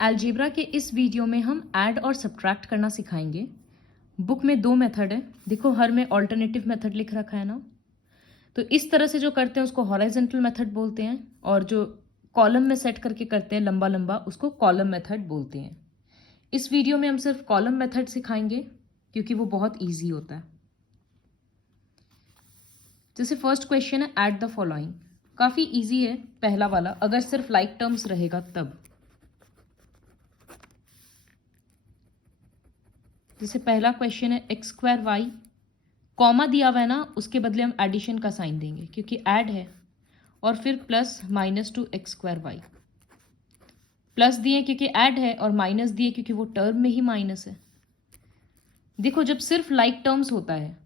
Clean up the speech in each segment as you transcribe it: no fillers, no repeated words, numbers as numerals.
Algebra के इस video में हम ऐड और सब्ट्रैक्ट करना सिखाएंगे। बुक में दो मेथड है, देखो हर में ऑल्टरनेटिव मेथड लिख रखा है ना। तो इस तरह से जो करते हैं उसको हॉरिजॉन्टल मेथड बोलते हैं, और जो कॉलम में सेट करके करते हैं लंबा लंबा उसको कॉलम मेथड बोलते हैं। इस वीडियो में हम सिर्फ कॉलम मेथड सिखाएंगे क्योंकि वो बहुत ईजी होता है। जैसे फर्स्ट क्वेश्चन है ऐड द फॉलोइंग, काफ़ी ईजी है पहला वाला, अगर सिर्फ लाइक टर्म्स रहेगा तब। जैसे पहला क्वेश्चन है एक्स स्क्वायर वाई, कॉमा दिया हुआ है ना, उसके बदले हम एडिशन का साइन देंगे क्योंकि ऐड है, और फिर plus minus two x square y. Plus दिए क्योंकि ऐड है और माइनस दिए क्योंकि वो टर्म में ही माइनस है। देखो जब सिर्फ लाइक टर्म्स होता है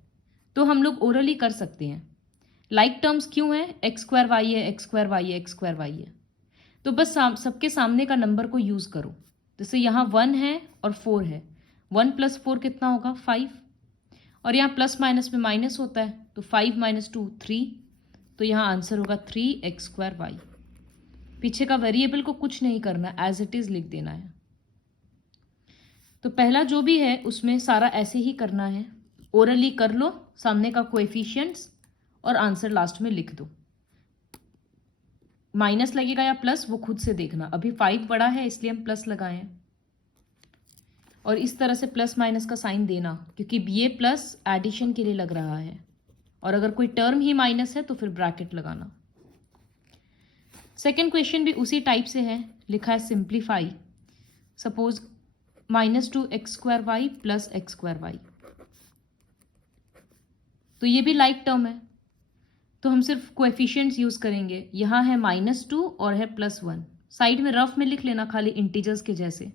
तो हम लोग ओरली कर सकते हैं। लाइक टर्म्स क्यों है? एक्स स्क्वायर वाई है, एक्स स्क्वायर वाई है, एक्स स्क्वायर वाई है, तो बस सबके सामने का नंबर को यूज करो। जैसे यहाँ 1 है और 4 है, 1 + 4 कितना होगा? 5। और यहाँ प्लस माइनस में माइनस होता है, तो 5 - 2 3, तो यहाँ आंसर होगा 3x स्क्वायर वाई। पीछे का वेरिएबल को कुछ नहीं करना, एज इट इज लिख देना है। तो पहला जो भी है उसमें सारा ऐसे ही करना है, ओरली कर लो, सामने का कोएफिशिएंट्स और आंसर लास्ट में लिख दो। माइनस लगेगा या प्लस वो खुद से देखना, अभी 5 बड़ा है इसलिए हम प्लस लगाए हैं। और इस तरह से प्लस माइनस का साइन देना क्योंकि ये प्लस एडिशन के लिए लग रहा है, और अगर कोई टर्म ही माइनस है तो फिर ब्रैकेट लगाना। सेकेंड क्वेश्चन भी उसी टाइप से है, लिखा है simplify. Suppose -2x square y plus x square y, तो ये भी लाइक टर्म है, तो हम सिर्फ कोएफिशिएंट्स यूज करेंगे। यहाँ है -2 और है +1, साइड में रफ में लिख लेना खाली इंटीजर्स के जैसे।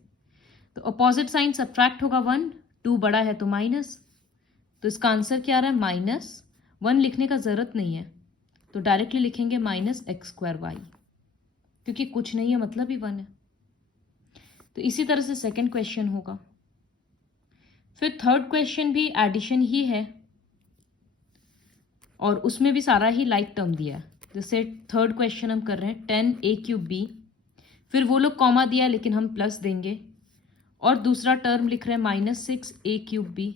तो अपोजिट साइन सब्ट्रैक्ट होगा 1, 2 बड़ा है तो माइनस, तो इसका आंसर क्या आ रहा है? -1 लिखने का जरूरत नहीं है, तो डायरेक्टली लिखेंगे -x स्क्वायर वाई, क्योंकि कुछ नहीं है मतलब ही 1 है। तो इसी तरह से सेकंड क्वेश्चन होगा। फिर थर्ड क्वेश्चन भी एडिशन ही है और उसमें भी सारा ही लाइक टर्म दिया है। जैसे थर्ड क्वेश्चन हम कर रहे हैं 10a³ फिर वो लोग कॉमा दिया लेकिन हम प्लस देंगे, और दूसरा टर्म लिख रहे हैं -6a³,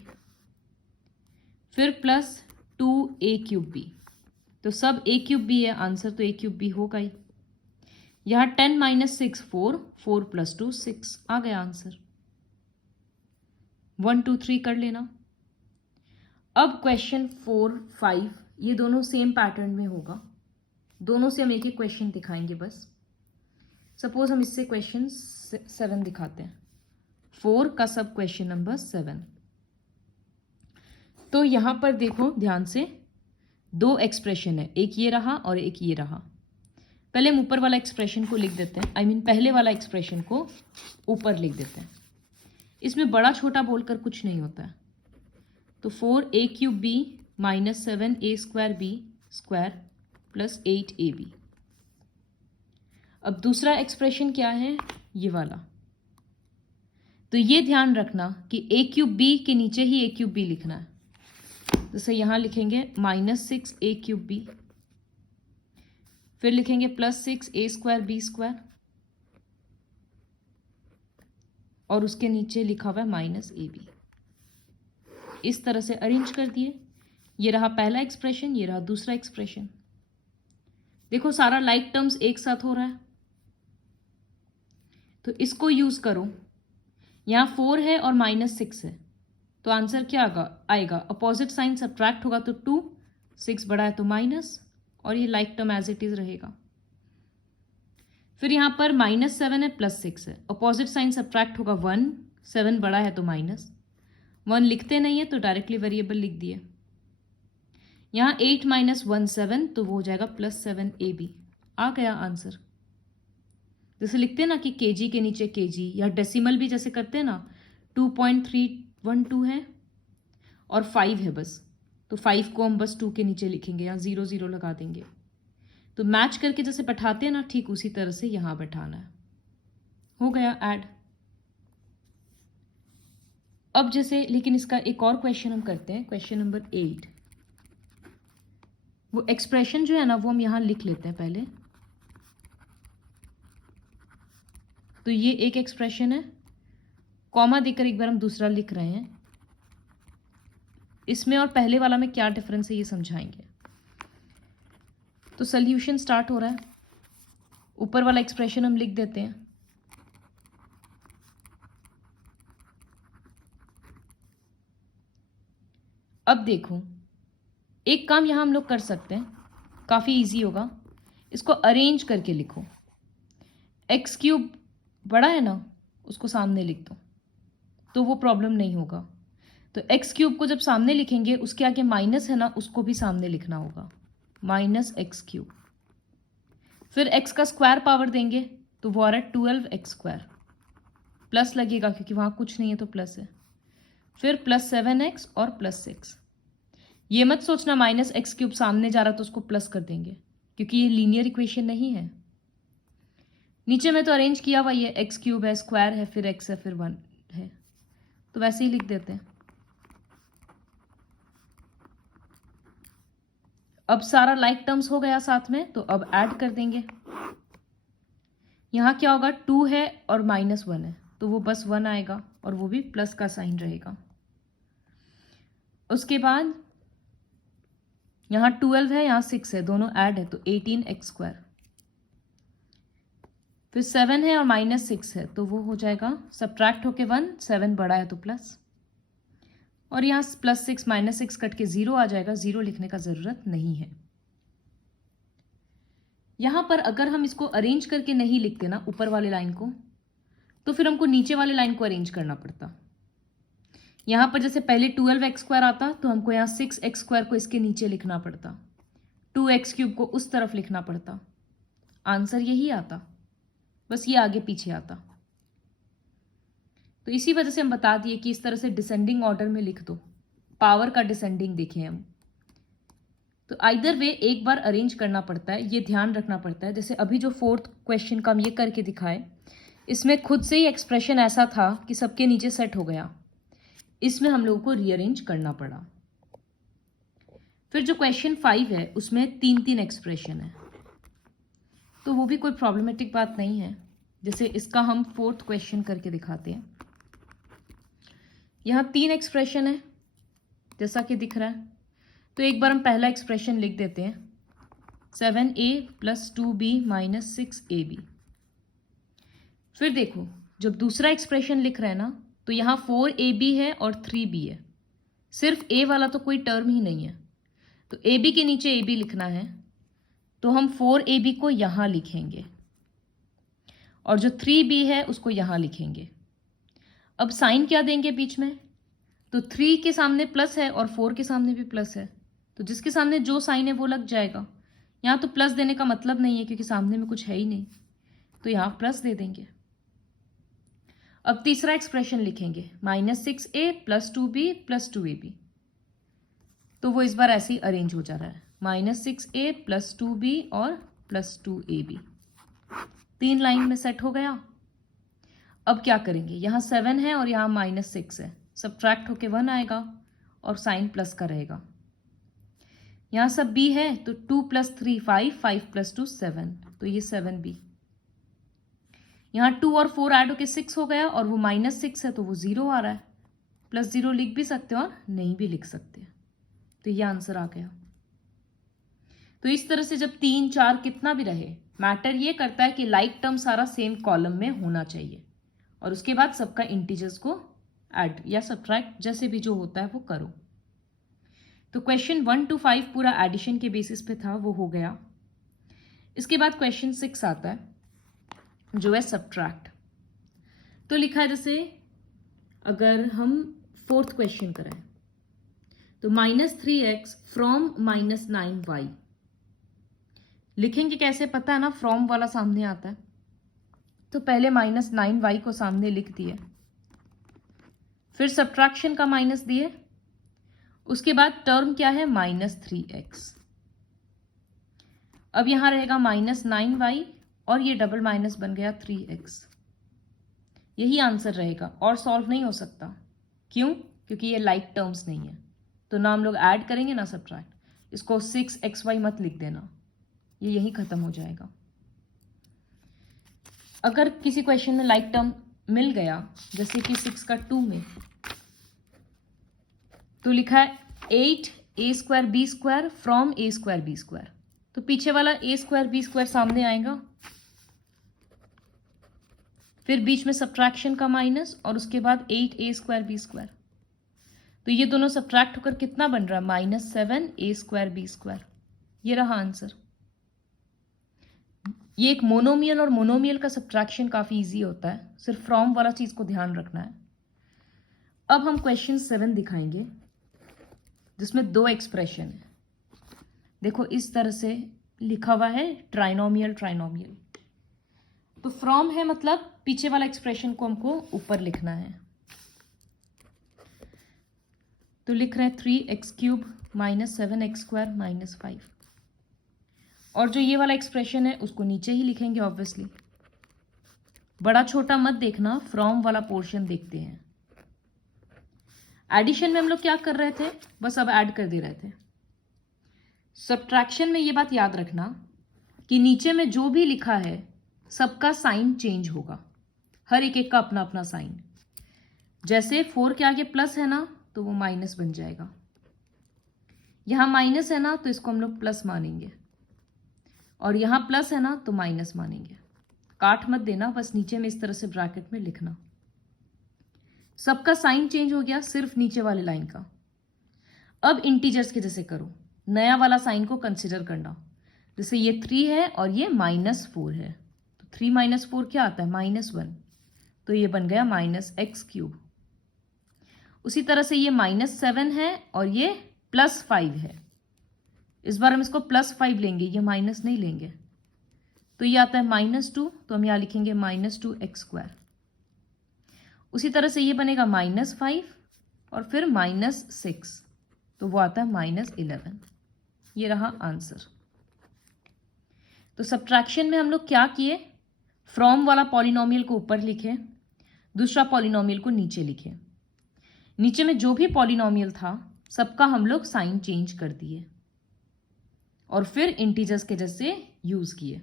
फिर प्लस 2a³, तो सब a³ है, आंसर तो a³ होगा ही। यहाँ 10 - 6 4, 4 + 2 6, आ गया आंसर। 1 2 3 कर लेना। अब क्वेश्चन 4 5 ये दोनों सेम पैटर्न में होगा, दोनों से हम एक एक क्वेश्चन दिखाएंगे बस। सपोज हम इससे क्वेश्चन 7 दिखाते हैं, 4 का सब क्वेश्चन नंबर 7। तो यहां पर देखो ध्यान से, दो एक्सप्रेशन है, एक ये रहा और एक ये रहा। पहले हम ऊपर वाला एक्सप्रेशन को लिख देते हैं, पहले वाला एक्सप्रेशन को ऊपर लिख देते हैं। इसमें बड़ा छोटा बोलकर कुछ नहीं होता है। तो 4a³ - 7a² square plus 8ab। अब दूसरा एक्सप्रेशन क्या है? ये वाला। तो ये ध्यान रखना कि a³ के नीचे ही a³ लिखना है। जैसे यहां लिखेंगे -6a³, फिर लिखेंगे +6a² b², और उसके नीचे लिखा हुआ है -ab। इस तरह से अरेंज कर दिए। ये रहा पहला एक्सप्रेशन, ये रहा दूसरा एक्सप्रेशन। देखो सारा लाइक टर्म्स एक साथ हो रहा है, तो इसको यूज करो। यहाँ 4 है और -6 है, तो आंसर क्या आएगा? अपोजिट साइन सब्ट्रैक्ट होगा तो 2, 6 बड़ा है तो माइनस, और ये like term as it is रहेगा। फिर यहाँ पर -7 है +6 है, अपोजिट साइन सब्ट्रैक्ट होगा 1, 7 बड़ा है तो माइनस, 1 लिखते नहीं है तो डायरेक्टली वेरिएबल लिख दिए। यहाँ 8 - 1 7, तो वो हो जाएगा +7ab, आ गया आंसर। जैसे लिखते हैं ना कि kg के नीचे kg, या डेसिमल भी जैसे करते हैं ना, 2.312 है और 5 है बस, तो 5 को हम बस 2 के नीचे लिखेंगे, या 0 0 लगा देंगे। तो मैच करके जैसे बैठाते हैं ना, ठीक उसी तरह से यहां बैठाना है। हो गया ऐड। अब जैसे, लेकिन इसका एक और क्वेश्चन हम करते हैं, क्वेश्चन नंबर 8। वो एक्सप्रेशन जो है ना वो हम यहां लिख लेते हैं पहले। तो ये एक एक्सप्रेशन है, कॉमा देकर एक बार हम दूसरा लिख रहे हैं। इसमें और पहले वाला में क्या डिफरेंस है ये समझाएंगे। तो सॉल्यूशन स्टार्ट हो रहा है। ऊपर वाला एक्सप्रेशन हम लिख देते हैं। अब देखो, एक काम यहां हम लोग कर सकते हैं, काफी इजी होगा। इसको अरेंज करके लिखो। एक्स क्यूब बड़ा है ना, उसको सामने लिख दो तो वो प्रॉब्लम नहीं होगा। तो एक्स क्यूब को जब सामने लिखेंगे उसके आगे माइनस है ना, उसको भी सामने लिखना होगा, माइनस एक्स क्यूब। फिर एक्स का स्क्वायर पावर देंगे तो वो आ रहा है 12x²। प्लस लगेगा क्योंकि वहां कुछ नहीं है तो प्लस है। फिर प्लस 7x और प्लस 6। ये मत सोचना माइनस एक्स क्यूब सामने जा रहा तो उसको प्लस कर देंगे, क्योंकि ये लीनियर इक्वेशन नहीं है। नीचे में तो अरेंज किया हुआ ये एक्स क्यूब है, स्क्वायर है, फिर एक्स है, फिर 1 है, तो वैसे ही लिख देते हैं। अब सारा लाइक टर्म्स हो गया साथ में, तो अब ऐड कर देंगे। यहां क्या होगा, 2 है और -1 है, तो वो बस 1 आएगा और वो भी प्लस का साइन रहेगा। उसके बाद यहां 12 है, यहां 6 है, दोनों ऐड है तो 18x²। फिर 7 है और -6 है, तो वो हो जाएगा सब्ट्रैक्ट होके 1, 7 बड़ा है तो प्लस, और यहाँ +6 -6 कट के 0 आ जाएगा। 0 लिखने का ज़रूरत नहीं है। यहाँ पर अगर हम इसको अरेंज करके नहीं लिखते ना ऊपर वाले लाइन को, तो फिर हमको नीचे वाले लाइन को अरेंज करना पड़ता। यहाँ पर जैसे पहले 12x² आता तो हमको यहाँ 6x² को इसके नीचे लिखना पड़ता, 2x³ को उस तरफ लिखना पड़ता, आंसर यही आता, बस ये आगे पीछे आता। तो इसी वजह से हम बता दिए कि इस तरह से डिसेंडिंग ऑर्डर में लिख दो। पावर का डिसेंडिंग देखें हम, तो आइदर वे एक बार अरेंज करना पड़ता है, ये ध्यान रखना पड़ता है। जैसे अभी जो 4th क्वेश्चन का हम ये करके दिखाए, इसमें खुद से ही एक्सप्रेशन ऐसा था कि सबके नीचे सेट हो गया, इसमें हम लोगों को रीअरेंज करना पड़ा। फिर जो क्वेश्चन 5 है उसमें 3 एक्सप्रेशन है, तो वो भी कोई प्रॉब्लमेटिक बात नहीं है। जैसे इसका हम 4th क्वेश्चन करके दिखाते हैं। यहाँ 3 एक्सप्रेशन है जैसा कि दिख रहा है, तो एक बार हम पहला एक्सप्रेशन लिख देते हैं, 7a + 2b - 6ab। फिर देखो जब दूसरा एक्सप्रेशन लिख रहे हैं ना, तो यहाँ 4ab है और 3b है, सिर्फ a वाला तो कोई टर्म ही नहीं है, तो ab के नीचे ab लिखना है, तो हम 4ab को यहाँ लिखेंगे और जो 3b है उसको यहाँ लिखेंगे। अब साइन क्या देंगे बीच में, तो 3 के सामने प्लस है और 4 के सामने भी प्लस है, तो जिसके सामने जो साइन है वो लग जाएगा। यहाँ तो प्लस देने का मतलब नहीं है क्योंकि सामने में कुछ है ही नहीं, तो यहाँ प्लस दे देंगे। अब तीसरा एक्सप्रेशन लिखेंगे, -6a + 2b + 2ab, तो वो इस बार ऐसे ही अरेंज हो जा रहा है, -6a + 2b और +2ab, 3 लाइन में सेट हो गया। अब क्या करेंगे, यहाँ 7 है और यहाँ -6 है, सब्ट्रैक्ट होके 1 आएगा और साइन प्लस का रहेगा। यहाँ सब b है तो 2 + 3 5, 5 + 2 7, तो ये 7b। यहाँ 2 और 4 ऐड होके 6 हो गया और वो -6 है तो वो 0 आ रहा है, +0 लिख भी सकते हो और नहीं भी लिख सकते, तो ये आंसर आ गया। तो इस तरह से जब 3 4 कितना भी रहे, मैटर ये करता है कि लाइक टर्म सारा सेम कॉलम में होना चाहिए, और उसके बाद सबका इंटीजर्स को ऐड या सब्ट्रैक्ट जैसे भी जो होता है वो करो। तो क्वेश्चन 1 to 5 पूरा एडिशन के बेसिस पे था, वो हो गया। इसके बाद क्वेश्चन 6 आता है जो है सब्ट्रैक्ट। तो लिखा है जैसे अगर हम 4th क्वेश्चन करें तो -3x फ्रॉम -9y लिखेंगे कैसे पता है ना, फ्रॉम वाला सामने आता है, तो पहले -9y को सामने लिख दिए, फिर सब्ट्रैक्शन का माइनस दिए, उसके बाद टर्म क्या है -3x। अब यहां रहेगा -9y और ये डबल माइनस बन गया 3x। यही आंसर रहेगा और सॉल्व नहीं हो सकता। क्यों? क्योंकि ये लाइक टर्म्स नहीं है, तो ना हम लोग ऐड करेंगे ना सब्ट्रैक्ट। इसको 6xy मत लिख देना, ये यहीं खत्म हो जाएगा। अगर किसी क्वेश्चन में लाइक टर्म मिल गया, जैसे कि 6 का 2 में, तो लिखा है 8a² b² from a² b², तो पीछे वाला a² b² सामने आएगा, फिर बीच में सब्ट्रैक्शन का माइनस और उसके बाद 8a² b², तो ये दोनों सब्ट्रैक्ट होकर कितना बन रहा है, -7a² b²। ये रहा आंसर। ये एक मोनोमियल और मोनोमियल का सब्ट्रैक्शन काफ़ी इजी होता है, सिर्फ फ्रॉम वाला चीज़ को ध्यान रखना है। अब हम क्वेश्चन 7 दिखाएंगे जिसमें 2 एक्सप्रेशन है। देखो इस तरह से लिखा हुआ है ट्राइनोमियल ट्राइनोमियल, तो फ्रॉम है मतलब पीछे वाला एक्सप्रेशन को हमको ऊपर लिखना है, तो लिख रहे हैं 3x³ - 7x² - 5, और जो ये वाला एक्सप्रेशन है उसको नीचे ही लिखेंगे ऑब्वियसली। बड़ा छोटा मत देखना, फ्रॉम वाला पोर्शन देखते हैं। एडिशन में हम लोग क्या कर रहे थे, बस अब ऐड कर दे रहे थे। सब्ट्रैक्शन में ये बात याद रखना कि नीचे में जो भी लिखा है सबका साइन चेंज होगा, हर एक एक का अपना अपना साइन। जैसे 4 के आगे प्लस है ना, तो वो माइनस बन जाएगा। यहां माइनस है ना, तो इसको हम लोग प्लस मानेंगे, और यहां प्लस है ना तो माइनस मानेंगे। काट मत देना, बस नीचे में इस तरह से ब्रैकेट में लिखना। सबका साइन चेंज हो गया, सिर्फ नीचे वाले लाइन का। अब इंटीजर्स के जैसे करो, नया वाला साइन को कंसिडर करना। जैसे ये 3 है और ये -4 है, तो 3 - 4 क्या आता है, -1, तो ये बन गया -x³। उसी तरह से ये -7 है और ये +5 है, इस बार हम इसको +5 लेंगे, ये माइनस नहीं लेंगे, तो ये आता है -2, तो हम यहाँ लिखेंगे -2x²। उसी तरह से ये बनेगा -5 और फिर -6, तो वो आता है -11। ये रहा आंसर। तो सब्ट्रैक्शन में हम लोग क्या किए, फ्रॉम वाला पॉलिनोमियल को ऊपर लिखे, दूसरा पॉलिनोमियल को नीचे लिखे। नीचे में जो भी पॉलिनोमियल था सबका हम लोग साइन चेंज कर दिए और फिर इंटीजर्स के जैसे यूज किए।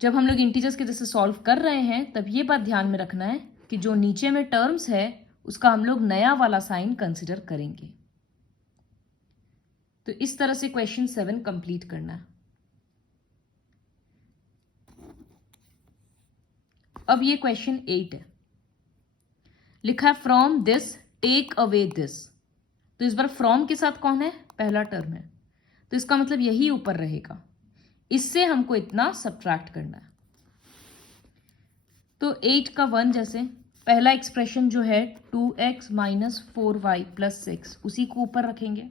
जब हम लोग इंटीजर्स के जैसे सॉल्व कर रहे हैं तब ये बात ध्यान में रखना है कि जो नीचे में टर्म्स है उसका हम लोग नया वाला साइन कंसिडर करेंगे। तो इस तरह से क्वेश्चन 7 कंप्लीट करना है। अब ये क्वेश्चन 8 है, लिखा है from this take away this, तो इस बार फ्रॉम के साथ कौन है, पहला टर्म है, तो इसका मतलब यही ऊपर रहेगा, इससे हमको इतना सब्ट्रैक्ट करना है। तो 8 का 1 जैसे पहला एक्सप्रेशन जो है 2x - 4y + 6, उसी को ऊपर रखेंगे।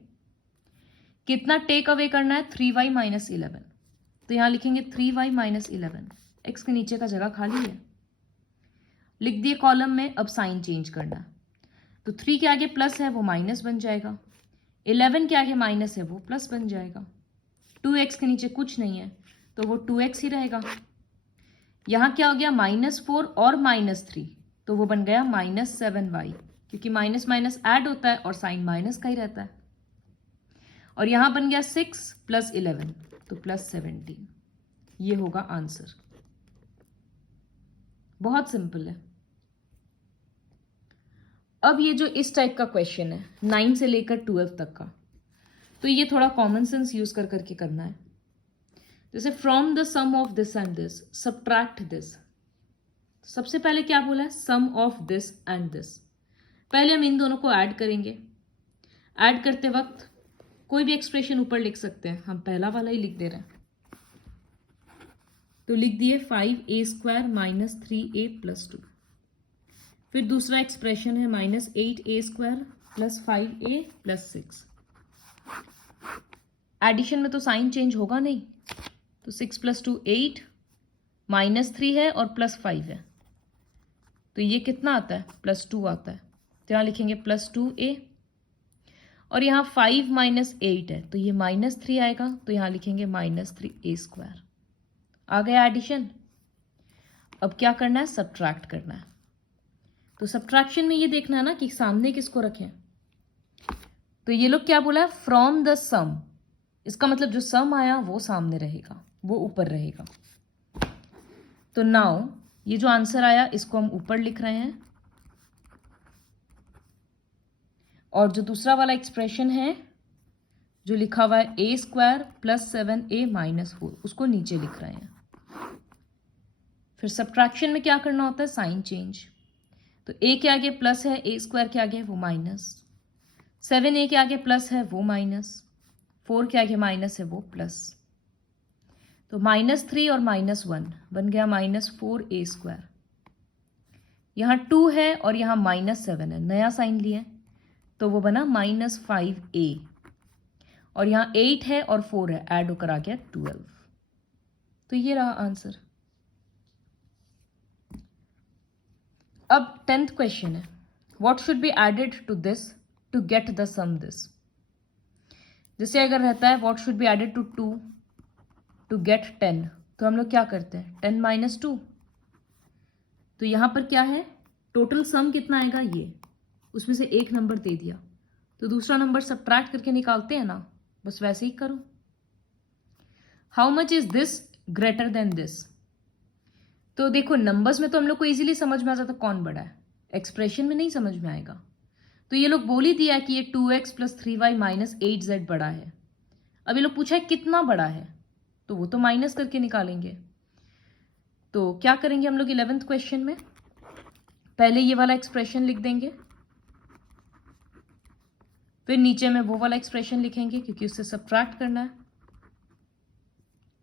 कितना टेक अवे करना है, 3y - 11, तो यहां लिखेंगे 3y - 11, x के नीचे का जगह खाली है, लिख दिए कॉलम में। अब साइन चेंज करना है, तो 3 के आगे प्लस है वो माइनस बन जाएगा, 11 के आगे माइनस है वो प्लस बन जाएगा, 2x के नीचे कुछ नहीं है तो वो 2x ही रहेगा। यहाँ क्या हो गया, -4 और -3, तो वो बन गया -7y, क्योंकि माइनस माइनस ऐड होता है और साइन माइनस का ही रहता है। और यहाँ बन गया 6 + 11, तो +17। ये होगा आंसर। बहुत सिंपल है। अब ये जो इस टाइप का क्वेश्चन है 9 से लेकर 12 तक का, तो ये थोड़ा कॉमन सेंस यूज कर करके करना है। जैसे from the sum of this and this subtract this, सबसे पहले क्या बोला है, sum of this and this. पहले हम इन दोनों को ऐड करेंगे। ऐड करते वक्त कोई भी एक्सप्रेशन ऊपर लिख सकते हैं, हम पहला वाला ही लिख दे रहे हैं, तो लिख दिए 5a² - 3a + 2। फिर दूसरा एक्सप्रेशन है -8a² + 5a + 6। एडिशन में तो साइन चेंज होगा नहीं, तो 6 + 2 8, -3 है और +5 है, तो ये कितना आता है, +2 आता है, तो यहाँ लिखेंगे +2a। और यहाँ 5 - 8 है तो ये -3 आएगा, तो यहाँ लिखेंगे -3a²। आ गया एडिशन। अब क्या करना है, सब्ट्रैक्ट करना है। तो सब्ट्रैक्शन में ये देखना है ना कि सामने किसको रखें, तो ये लोग क्या बोला है, फ्रॉम द सम, इसका मतलब जो सम आया वो सामने रहेगा, वो ऊपर रहेगा। तो नाउ ये जो आंसर आया इसको हम ऊपर लिख रहे हैं, और जो दूसरा वाला एक्सप्रेशन है जो लिखा हुआ है ए स्क्वायर प्लस 7a माइनस 4 उसको नीचे लिख रहे हैं। फिर सब्ट्रैक्शन में क्या करना होता है, साइन चेंज। तो a के आगे प्लस है, ए स्क्वायर के आगे वो माइनस, 7a के आगे प्लस है वो माइनस, 4 के आगे माइनस है वो प्लस। तो -3 और -1 बन गया -4a स्क्वायर। यहाँ 2 है और यहाँ -7 है, नया साइन लिया तो वो बना -5a, और यहाँ 8 है और 4 है, ऐड होकर आ गया 12। तो ये रहा आंसर। अब 10th क्वेश्चन है, what should be added to this to get the sum this. जैसे अगर रहता है what should be added to 2 to get 10, तो हम लोग क्या करते हैं 10 माइनस 2। तो यहाँ पर क्या है, टोटल सम कितना आएगा ये, उसमें से एक नंबर दे दिया तो दूसरा नंबर सब्ट्रैक्ट करके निकालते हैं ना, बस वैसे ही करो। How much is this greater than this. तो देखो नंबर्स में तो हम लोग को इजीली समझ में आ जाता कौन बड़ा है, एक्सप्रेशन में नहीं समझ में आएगा। तो ये लोग बोल ही दिया कि ये 2x + 3y - 8z बड़ा है। अब ये लोग पूछा है कितना बड़ा है, तो वो तो माइनस करके निकालेंगे। तो क्या करेंगे हम लोग 11th क्वेश्चन में, पहले ये वाला एक्सप्रेशन लिख देंगे, फिर नीचे में वो वाला एक्सप्रेशन लिखेंगे क्योंकि उससे सब्ट्रैक्ट करना है।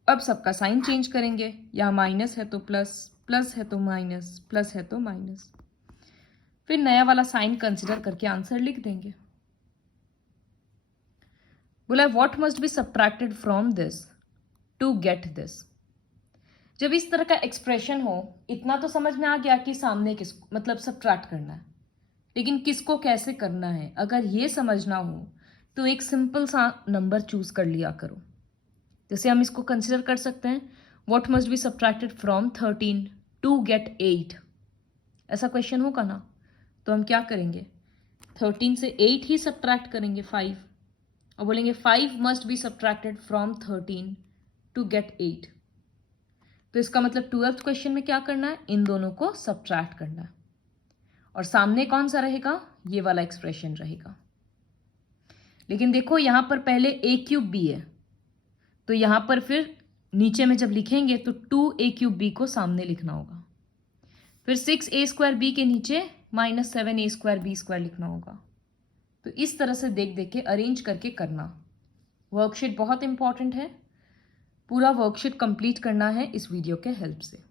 अब सबका साइन चेंज करेंगे, यहाँ माइनस है तो प्लस, प्लस है तो माइनस, प्लस है तो माइनस, फिर नया वाला साइन कंसिडर करके आंसर लिख देंगे। बोला what must be subtracted from this to get this. जब इस तरह का एक्सप्रेशन हो, इतना तो समझ में आ गया कि सामने किसको मतलब सब्ट्रैक्ट करना है, लेकिन किसको कैसे करना है अगर ये समझना हो तो एक सिंपल सा नंबर चूज कर लिया करो। जैसे हम इसको कंसिडर कर सकते हैं, what must be subtracted from 13 to get 8। ऐसा क्वेश्चन होगा ना, तो हम क्या करेंगे 13 से 8 ही सब्ट्रैक्ट करेंगे 5, और बोलेंगे 5 must be subtracted from 13 to get 8। तो इसका मतलब 12th क्वेश्चन में क्या करना है, इन दोनों को सब्ट्रैक्ट करना है, और सामने कौन सा रहेगा, ये वाला एक्सप्रेशन रहेगा। लेकिन देखो यहां पर पहले a³ b है, तो यहां पर फिर नीचे में जब लिखेंगे तो 2a³ b को सामने लिखना होगा, फिर 6a² b के नीचे -7a² b² लिखना होगा। तो इस तरह से देख देख के अरेंज करके करना। वर्कशीट बहुत इंपॉर्टेंट है, पूरा वर्कशीट कंप्लीट करना है इस वीडियो के हेल्प से।